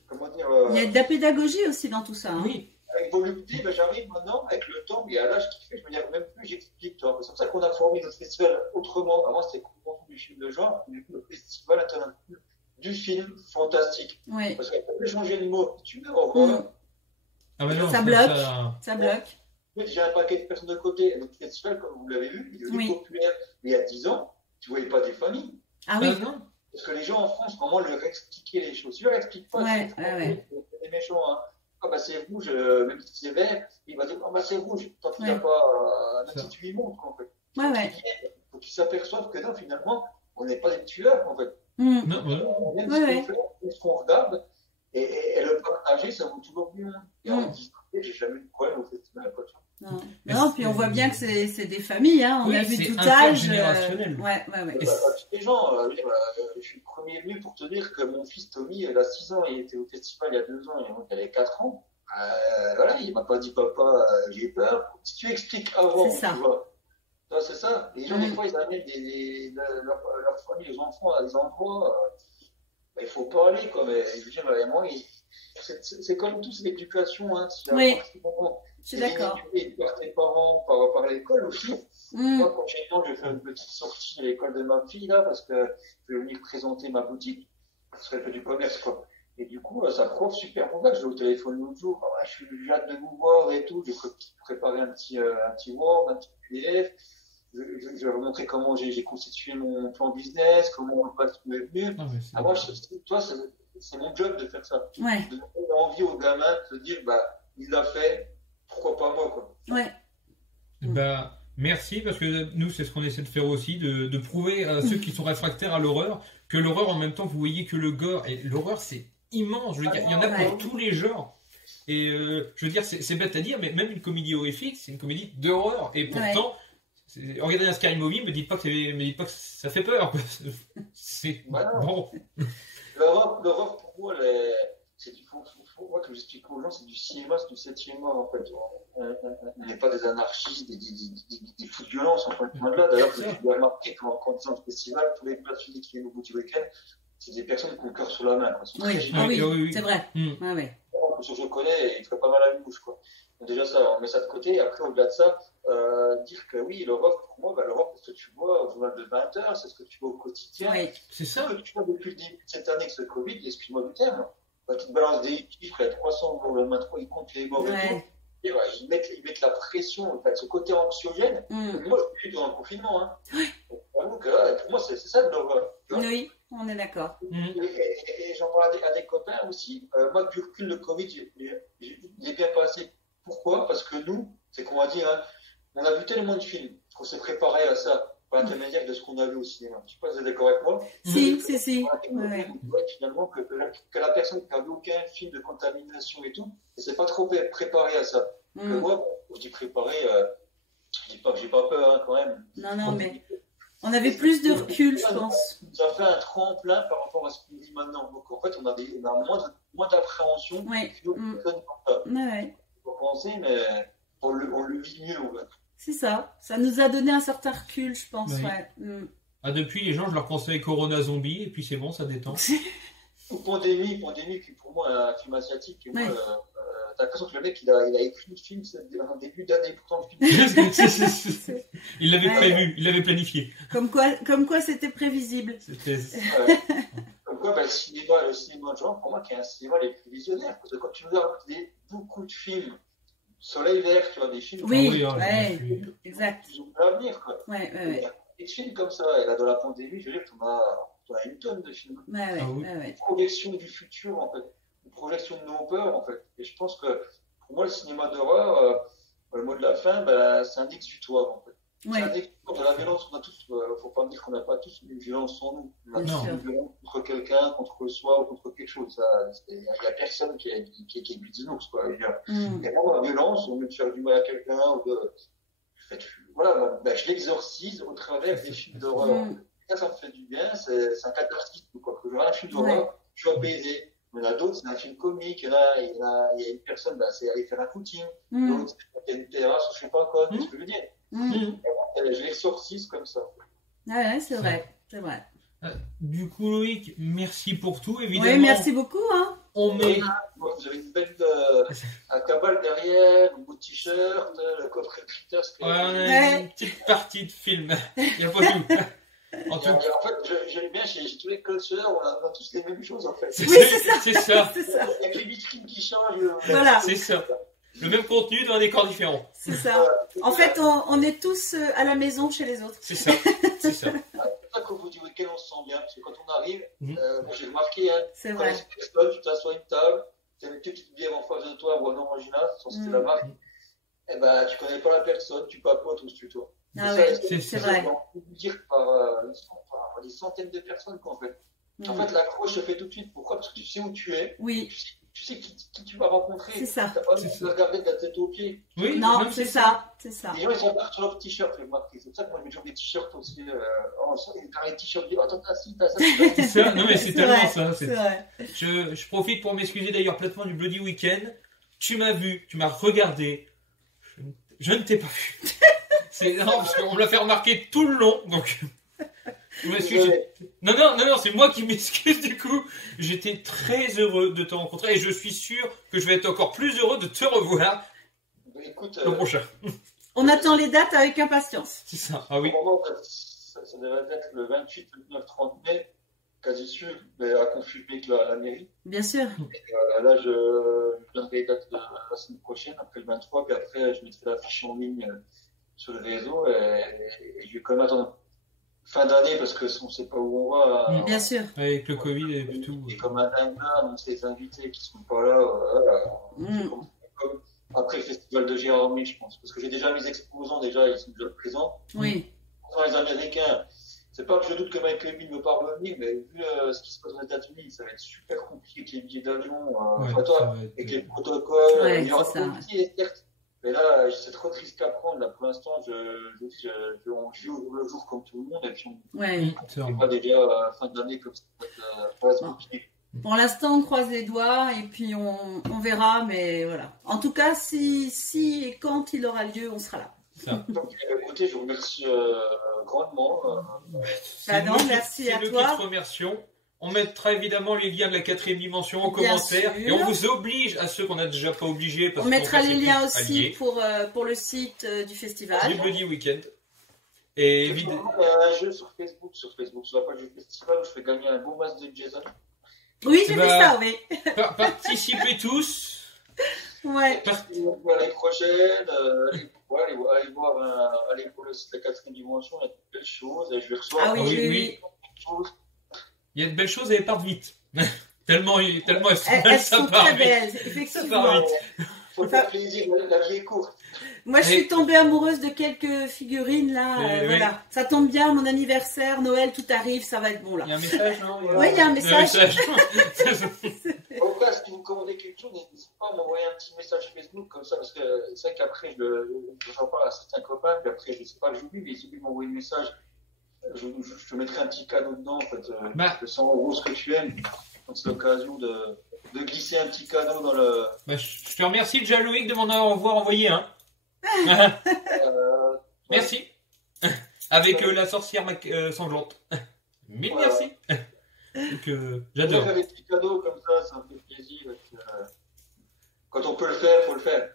comment dire. Il y a de la pédagogie aussi dans tout ça. Hein. Oui. Avec volupté, j'arrive maintenant, avec le temps, et à l'âge qui fait, je me dis, même plus j'explique. C'est pour ça qu'on a formé notre festival autrement. Avant, c'était convention du film de genre, mais le festival international du film fantastique. Oui. Parce qu'on peut changer le mot. Tu veux horreur. Ça bloque. Ça bloque. J'ai un paquet de personnes de côté. Notre festival, comme vous l'avez vu, il est devenu populaire. Mais il y a 10 ans, tu ne voyais pas des familles. Ah oui. Parce que les gens en France, vraiment, leur expliquaient les choses. Tu leur expliques pas. C'est des méchants. Hein. C'est rouge, même si c'est vert, il va dire c'est rouge. Tant qu'il n'a pas. Même si tu lui montres, en fait. Il faut qu'ils s'aperçoivent que non, finalement, on n'est pas des tueurs, en fait. On aime ce qu'on regarde. Et le partager, ça vaut toujours mieux. Et en disant, j'ai jamais eu de problème au festival. Non, puis on voit bien que c'est des familles, hein. On a vu tout âge. Les gens, je suis le premier venu pour te dire que mon fils Tommy, il a 6 ans, il était au festival il y a 2 ans, il avait 4 ans. Il m'a pas dit papa, j'ai peur. Si tu expliques avant, tu vois. C'est ça. Les gens, des fois, ils amènent leur famille, les enfants à des endroits. Il faut pas aller, quoi. Mais je veux dire, moi, c'est comme tout, c'est l'éducation. Hein. Oui, je suis d'accord. Par tes parents, par l'école aussi. Moi, quand j'ai fait une petite sortie à l'école de ma fille, là, parce que je vais venir présenter ma boutique, parce qu'elle fait du commerce, quoi. Et du coup, sa prof, super convaincue, je l'ai au téléphone l'autre jour, j'ai hâte de vous voir et tout, j'ai préparé un petit Word, un petit PDF. Je vais vous montrer comment j'ai constitué mon plan business, comment on passe tout est venu. Moi, toi, c'est mon job de faire ça. Ouais. De donner envie aux gamins de se dire, il l'a fait, pourquoi pas moi, quoi. Ouais. Merci, parce que nous, c'est ce qu'on essaie de faire aussi, de prouver à ceux qui sont réfractaires à l'horreur, que l'horreur, en même temps, vous voyez que le gore, et l'horreur, c'est immense. Je veux dire, il y en a pour tous les genres. Et je veux dire, c'est bête à dire, mais même une comédie horrifique, c'est une comédie d'horreur. Et pourtant, regardez un Scary Movie, me dites pas que ça fait peur. C'est bon. L'horreur, pour moi, moi, que j'explique aux gens, c'est du cinéma, c'est du 7e art, en fait. On n'est pas des anarchistes, des fous de violence, en fait. Là, d'ailleurs, je l'ai remarqué quand on est au festival, tous les places physiques qui viennent au bout du week-end, c'est des personnes qui ont le cœur sur la main. Oui, c'est vrai. Je connais, il ferait pas mal à la bouche, quoi. Donc déjà, ça, on met ça de côté. Et après, au-delà de ça, dire que oui, l'horreur, pour moi, l'horreur, c'est ce que tu vois au journal de 20h, c'est ce que tu vois au quotidien. Oui. C'est ça. Ce que tu vois depuis le début de cette année, que ce Covid, excuse-moi du terme, tu te balances des chiffres, il y a 300 morts, le lendemain 3, ils comptent les morts et tout. ils mettent la pression, en fait, ce côté anxiogène. Moi, je suis dans le confinement. Hein. Donc, pour moi, c'est ça de l'horreur. Oui, on est d'accord. Et j'en parle à des copains aussi. Moi, du recul de Covid, il est bien passé. Pourquoi? Parce que nous, c'est qu'on va dire, hein, on a vu tellement de films qu'on s'est préparé à ça par l'intermédiaire de ce qu'on a vu au cinéma. Je ne sais pas si vous êtes d'accord avec moi. Si. Ouais. Finalement, que la personne qui n'a vu aucun film de contamination et tout, ne s'est pas trop préparé à ça. Que moi, bon, je dis préparé, je dis pas que j'ai pas peur hein, quand même. Non, mais on avait plus de recul, je pense. Ça fait un tremplin par rapport à ce qu'on vit maintenant. Donc en fait, on a moins d'appréhension. Ouais. Ouais. Faut penser, mais on le vit mieux, en fait. C'est ça. Ça nous a donné un certain recul, je pense. Ouais. Ah, depuis, les gens, je leur conseille Corona Zombie, et puis c'est bon, ça détend. Ou Pandémie, qui pour moi est un film asiatique. Et moi, t'as l'impression que le mec, il a écrit le film en début d'année, pourtant le film. Il l'avait prévu, il l'avait planifié. Comme quoi c'était prévisible. Comme quoi, le cinéma de genre, pour moi, qui est un cinéma les plus visionnaires. Parce que quand tu regardes beaucoup de films, Soleil Vert, tu vois, des films. Exact. Ils ont de l'avenir, quoi. Des films comme ça, et là, dans la pandémie, je veux dire, t'en as une tonne de films. Une projection du futur, en fait. Une projection de nos peurs, en fait. Et je pense que, pour moi, le cinéma d'horreur, le mot de la fin, c'est un exutoire, en fait. C'est un exutoire de la violence qu'on a tous. Faut pas me dire qu'on n'a pas tous une violence en nous. On a tous une violence contre quelqu'un, contre soi ou contre quelque chose. Il n'y a personne qui est bisounours, quoi. Il y a vraiment la violence, on veut faire du mal à quelqu'un, voilà, je l'exorcise au travers des films d'horreur. Ça me fait du bien, c'est un catharsis, quoi. Quand je regarde un film d'horreur, je suis apaisé. Il y en a d'autres, c'est un film comique. Il y a une personne, c'est aller faire un footing. L'autre, c'est une terrasse, je sais pas quoi. C'est ce que je veux dire. Je l'exorcise comme ça. C'est vrai. Du coup, Loïc, merci pour tout, évidemment. Oui, merci beaucoup. Hein. On met. Vous avez une belle cabale derrière, un beau t-shirt, le coffret de Critters. Une petite partie de film. Il n'y a pas tout. En fait, j'aime bien chez tous les cultures, on a tous les mêmes choses en fait. C'est ça. Il y a que les vitrines qui changent. Voilà. C'est ça. Le même contenu dans un décor différent. C'est ça. En fait, on est tous à la maison chez les autres. C'est ça. C'est ça. C'est pour ça qu'au bout du week-end, on se sent bien. Parce que quand on arrive, moi j'ai remarqué, c'est vrai. Tu t'assois à une table, tu as une petite bière en face de toi, ou un orangina, sans citer la marque. Et tu connais pas la personne, tu papotes ou tu toi. C'est vrai. On peut dire par des centaines de personnes qu'en fait. En fait, l'accroche se fait tout de suite. Pourquoi? Parce que tu sais où tu es. Oui. Tu sais qui tu vas rencontrer. C'est ça. Tu n'as pas envie de regarder de la tête aux pieds. Oui, non, c'est ça. Les gens, ils sont sur leur t-shirt, j'ai remarqué. C'est pour ça que moi, je mets toujours des t-shirts aussi. T'as un t-shirt, attends, t'as ci, t'as ça. C'est ça. Non, mais c'est tellement ça. C'est vrai. Je profite pour m'excuser d'ailleurs platement du Bloody Weekend. Tu m'as vu, tu m'as regardé. Je ne t'ai pas vu. Non, parce qu'on me l'a fait remarquer tout le long, donc. Non, c'est moi qui m'excuse du coup. J'étais très heureux de te rencontrer et je suis sûr que je vais être encore plus heureux de te revoir le prochain. On attend les dates avec impatience. C'est ça, ah oui. Ça devrait être le 28, 29, 30 mai, quasi sûr, mais à confirmer avec la mairie. Bien sûr. Et là, je donnerai les dates de la semaine prochaine, après le 23, puis après, je mettrai l'affiche en ligne sur le réseau et je vais quand même attendre fin d'année parce que on ne sait pas où on va. Bien sûr. Avec le Covid et tout. Et comme un dingue là, donc les invités qui ne sont pas là, comme après le festival de Gérardmer, je pense. Parce que j'ai déjà mes exposants, ils sont déjà présents. Oui. Les Américains, c'est pas que je doute que Michael Bean ne veut pas revenir, mais vu ce qui se passe aux États-Unis, ça va être super compliqué avec les billets d'avion, avec les protocoles. Il y aura des certes. Mais là, c'est trop de risques à prendre. Là, pour l'instant, on vit le jour comme tout le monde. Et puis, on ne pas déjà à la fin de l'année comme ça. Pour l'instant, on croise les doigts et puis on verra. Mais voilà. En tout cas, si et quand il aura lieu, on sera là. Donc, écoutez, je vous remercie grandement. Merci à toi. C'est nous qui te remercions. On mettra évidemment les liens de la 4e dimension en commentaire et on vous oblige à ceux qu'on n'a déjà pas obligés. On mettra les liens aussi pour le site du festival. Du Bloody Weekend. Et évidemment, il y a un jeu sur Facebook, sur la page du festival où je fais gagner un beau masque de Jason. Oui, j'ai fait ça, oui. Participez tous. Ouais. L'année prochaine, aller pour le site de la quatrième dimension, il y a de belles choses. Et je vais recevoir Ah oui, oui, oui, oui. oui. Il y a de belles choses et elles partent vite. tellement elles sont, Elles ça sont part très vite. belles, Ça part effectivement. vite. Faut faire plaisir, la vie est courte. Moi, je suis tombée amoureuse de quelques figurines là. Oui. Voilà, ça tombe bien, mon anniversaire, Noël, tout arrive, ça va être bon là. Il y a un message, non? Oui, il y a un message. En tout cas, si vous commandez quelque chose, n'hésitez pas à m'envoyer un petit message Facebook comme ça, parce que c'est vrai qu'après, j'en parle à certains copains, puis après, je sais pas, j'oublie, mais il suffit de m'envoyer un message. Je te mettrai un petit cadeau dedans, en fait. De 100 euros, ce que tu aimes. Donc, c'est l'occasion de glisser un petit cadeau dans le. Bah, je te remercie déjà, Loïc, de m'en avoir envoyé un. Merci. Avec la sorcière sanglante. Mille Voilà. merci. Donc, On j'adore. faire des petits cadeaux comme ça me fait plaisir. Et puis, quand on peut le faire, faut le faire.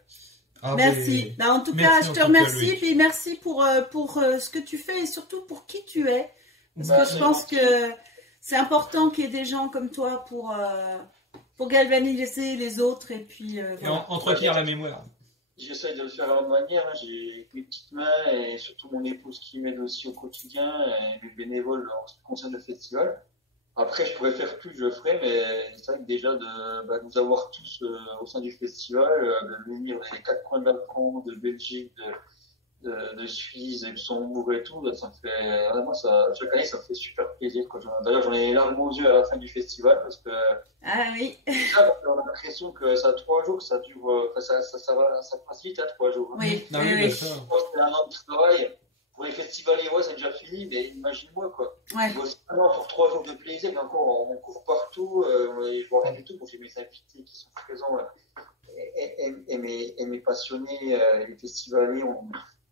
Ah, Merci. mais- Bah, en tout Merci cas, en je te tout cas, remercie, Loïc. puis merci pour ce que tu fais et surtout pour qui tu es. Parce Bah, que je pense que c'est important qu'il y ait des gens comme toi pour galvaniser les autres et puis Et voilà. entretenir la mémoire. J'essaye de le faire à ma manière. Hein. J'ai mes petites mains et surtout mon épouse qui m'aide aussi au quotidien et mes bénévoles en ce qui concerne le festival. Après, je pourrais faire plus, je le ferai, mais c'est vrai que déjà de nous avoir tous au sein du festival, de venir des quatre coins de la France, de Belgique, de Suisse, de Luxembourg et tout, ça me fait vraiment chaque année ça me fait super plaisir. D'ailleurs, j'en ai les larmes aux yeux à la fin du festival parce que Ah oui. on a l'impression que ça a 3 jours, ça dure, ça passe vite à 3 jours. Hein. Oui, Ah oui, oui, oui. bah, ça. Je pense que c'est un an de travail. Pour les festivaliers, ouais, c'est déjà fini, mais imagine-moi, quoi. Ouais. Je bosse vraiment pour 3 jours de plaisir, mais encore, on court partout, et je vois rien du tout. Donc, j'ai mes invités qui sont présents, et mes passionnés, les festivaliers.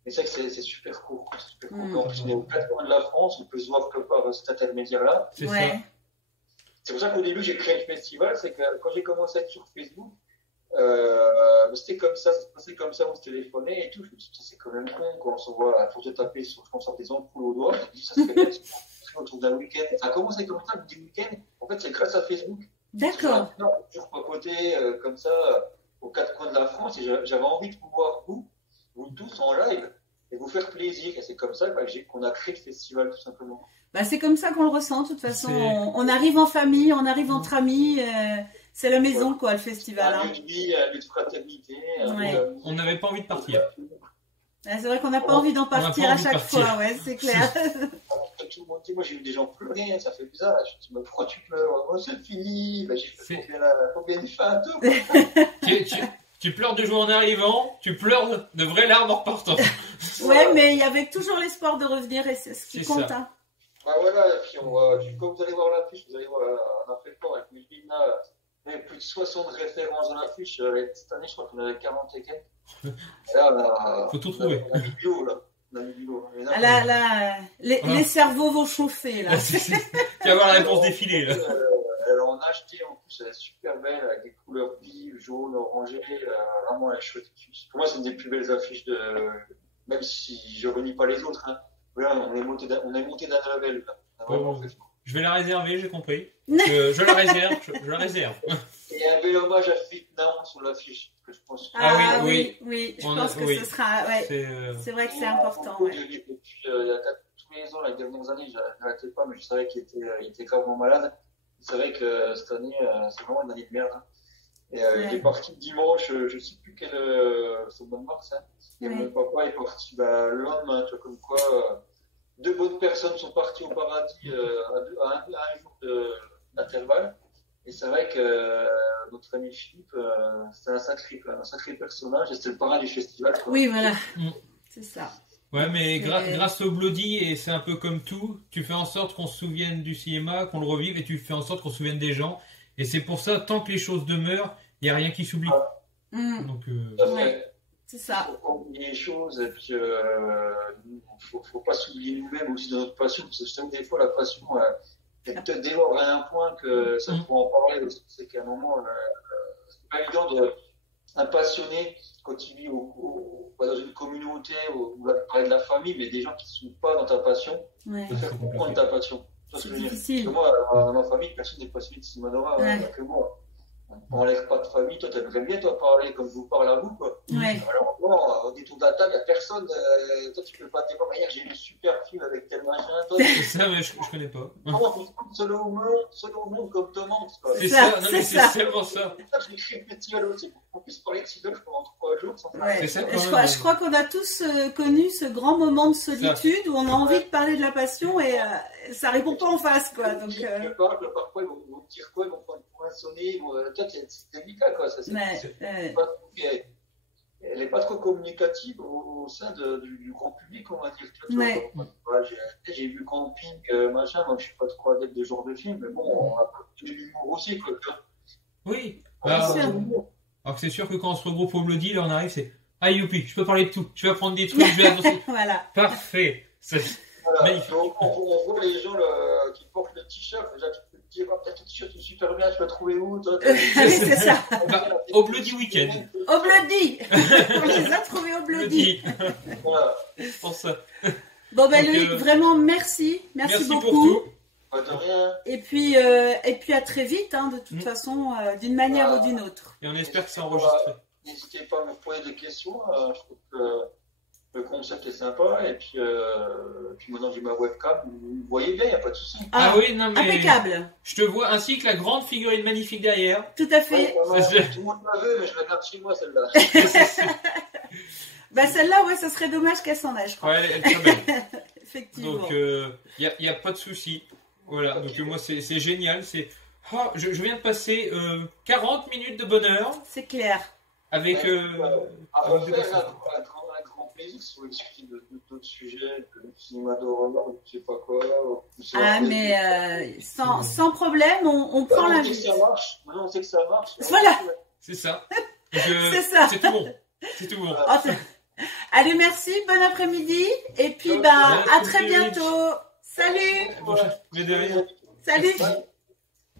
Mais c'est vrai que c'est super cool, quoi. C'est super cool. En plus, on est aux 4 coins de la France, on peut se voir que par cet intermédiaire-là. C'est Ouais. ça. C'est pour ça qu'au début, j'ai créé le festival, c'est que quand j'ai commencé à être sur Facebook, c'était comme ça se passait comme ça, on se téléphonait et tout. Je me suis dit, c'est quand même con quand on se voit à force de taper sur, je pense, des ampoules au doigt. Je me dis, ça serait bien de se rencontrer autour d'un week-end. Ça a commencé comme ça, des week-ends. En fait, c'est grâce à Facebook. D'accord. On a toujours papoté comme ça aux 4 coins de la France et j'avais envie de vous voir, vous tous en live et vous faire plaisir. Et c'est comme ça qu'on a créé le festival, tout simplement. Bah, c'est comme ça qu'on le ressent. De toute façon, C'est- on arrive en famille, on arrive entre amis. C'est la maison, quoi, le festival. Un Hein. lieu de vie, un lieu de fraternité. un Ouais. lieu d'amour. On n'avait pas envie de partir. Ah, c'est vrai qu'on n'a pas envie d'en On n'a pas partir à envie de chaque partir. fois, ouais, c'est clair. Tout le monde dit, moi j'ai vu des gens pleurer, hein, ça fait bizarre. Je me dis, mais pourquoi tu pleures? Oh, c'est fini, j'ai fait combien de fins tout. Tu pleures de joie en arrivant, tu pleures de vraies larmes en repartant. Ouais, mais il y avait toujours l'espoir de revenir et c'est ce qui C'est compte. ça. Hein. Bah voilà, et puis quand vous allez voir l'affiche, vous allez voir, on a fait le port avec Melvin là, il y avait plus de 60 références dans l'affiche. Cette année, je crois qu'on avait 40 et quelques. Et là, Faut tout trouver. On a mis du lot, là. On a mis du lot. Et là, Ah, là, les cerveaux vont chauffer, là. Tu vas voir la réponse défiler là. Elle en a acheté en plus, elle est super belle, avec des couleurs vives, jaune, orangé, vraiment elle est chouette. Pour moi, c'est une des plus belles affiches même si je renie pas les autres, hein. Voilà, on est monté d'un level, là. Vraiment, c'est fou. Je vais la réserver, j'ai compris. Je la réserve, je la réserve. Et un bel hommage à Philippe Naon sur l'affiche, que je pense. Ah oui, je On pense a- que oui. ce sera, ouais. C'est vrai que c'est important, ouais. Depuis il y a tous les ans, les dernières années, je n'arrêtais pas, mais je savais qu'il était gravement malade. Je savais que cette année, c'est vraiment une année de merde. Hein. Et il est parti dimanche, je ne sais plus quel, c'est au mois de mars, hein. Et mon papa est parti le lendemain, tu vois, comme quoi 2 bonnes personnes sont parties au paradis à un jour d'intervalle. Et c'est vrai que notre ami Philippe, c'était un sacré personnage et c'était le parrain du festival. Quoi. Oui, voilà. Mm. C'est ça. Ouais, mais grâce au Bloody, et c'est un peu comme tout, tu fais en sorte qu'on se souvienne du cinéma, qu'on le revive, et tu fais en sorte qu'on se souvienne des gens. Et c'est pour ça, tant que les choses demeurent, il n'y a rien qui s'oublie. Donc, c'est ça. Il faut pas oublier les choses et puis faut pas s'oublier nous-mêmes aussi dans notre passion. Parce que je sais que des fois, la passion, elle te dévore à un point que ça faut en parler. Parce que c'est qu'à un moment, c'est pas évident un passionné quand il vit dans une communauté où on va parler de la famille, mais des gens qui ne sont pas dans ta passion, de faire comprendre ta passion. C'est difficile. Parce que moi, dans ma famille, personne n'est passionné de cinéma d'horreur, que moi. On n'enlève pas de famille. Toi, t'aimerais bien, toi, parler comme je vous parle à vous, quoi. Ouais. Alors, bon, au détour de la table, il n'y a personne. Toi, tu peux pas te dire, hier, j'ai eu un super film avec tel machin. Toi, C'est ça, mais je connais pas. selon le monde, comme te montre, quoi. C'est ça, ça, non, c'est mais ça. c'est tellement ça. J'ai écrit un festival aussi pour qu'on puisse parler de Seagull pendant 3 jours. Sans Ouais. C'est ça, quand Je même. crois qu'on a tous connu ce grand moment de solitude où on a envie de parler de la passion et ça répond pas en face, quoi. Donc, parfois, ils vont me dire quoi, ils vont prendre pour un sonner. Toi, c'est délicat, quoi. Ça, elle n'est pas trop communicative au sein du grand public, on va dire. Ouais. J'ai vu Camping, machin, moi je suis pas trop adepte de ce genre de film, mais bon, on a de l'humour aussi, quoi. Oui. Bien sûr. Alors que c'est sûr que quand on se regroupe au Bloody, là on arrive, c'est ah youpi, je peux parler de tout, je vais apprendre des trucs, je vais avancer. Voilà. Parfait. Voilà. Magnifique. Donc, on voit les gens là, qui portent le t-shirt, déjà tu peux te dire, oh, peut-être le t-shirt est super bien, tu vas trouver où toi, Oui, c'est ça. Bah, au Bloody Weekend. Au Bloody. On les a trouvés au Bloody. Voilà. Pour ça. Bon, ben Donc, Loïc, vraiment merci. Merci pour beaucoup. tout. Pas de rien. Et puis à très vite, hein, de toute façon, d'une manière ou d'une autre. Et on espère que c'est enregistré. N'hésitez pas à me poser des questions. Je trouve que le concept est sympa. Et puis maintenant j'ai ma webcam. Vous voyez bien, il n'y a pas de souci. Ah oui, non mais. Impeccable. Je te vois ainsi que la grande figurine magnifique derrière. Tout à fait. C'est- Tout le monde la veut, mais je la garde chez moi celle-là. Bah celle-là, ouais, ça serait dommage qu'elle s'en aille, je crois. Ouais, elle est très belle. Effectivement. Donc, y a pas de souci. Voilà, donc moi, c'est génial. Oh, je viens de passer 40 minutes de bonheur C'est clair. avec... À avec des refaire personnes. un grand plaisir si vous discutez d'autres sujets, le cinéma d'horreur, je sais pas quoi. Ah, mais sans problème, on prend la vie. Ça marche. Maintenant, on sait que ça marche. Voilà. C'est ça. Donc, C'est ça. C'est tout bon. C'est tout bon. Allez, merci, bon après-midi. Et puis, Bon à très après-midi. bientôt. Salut. Mais de rien. Salut.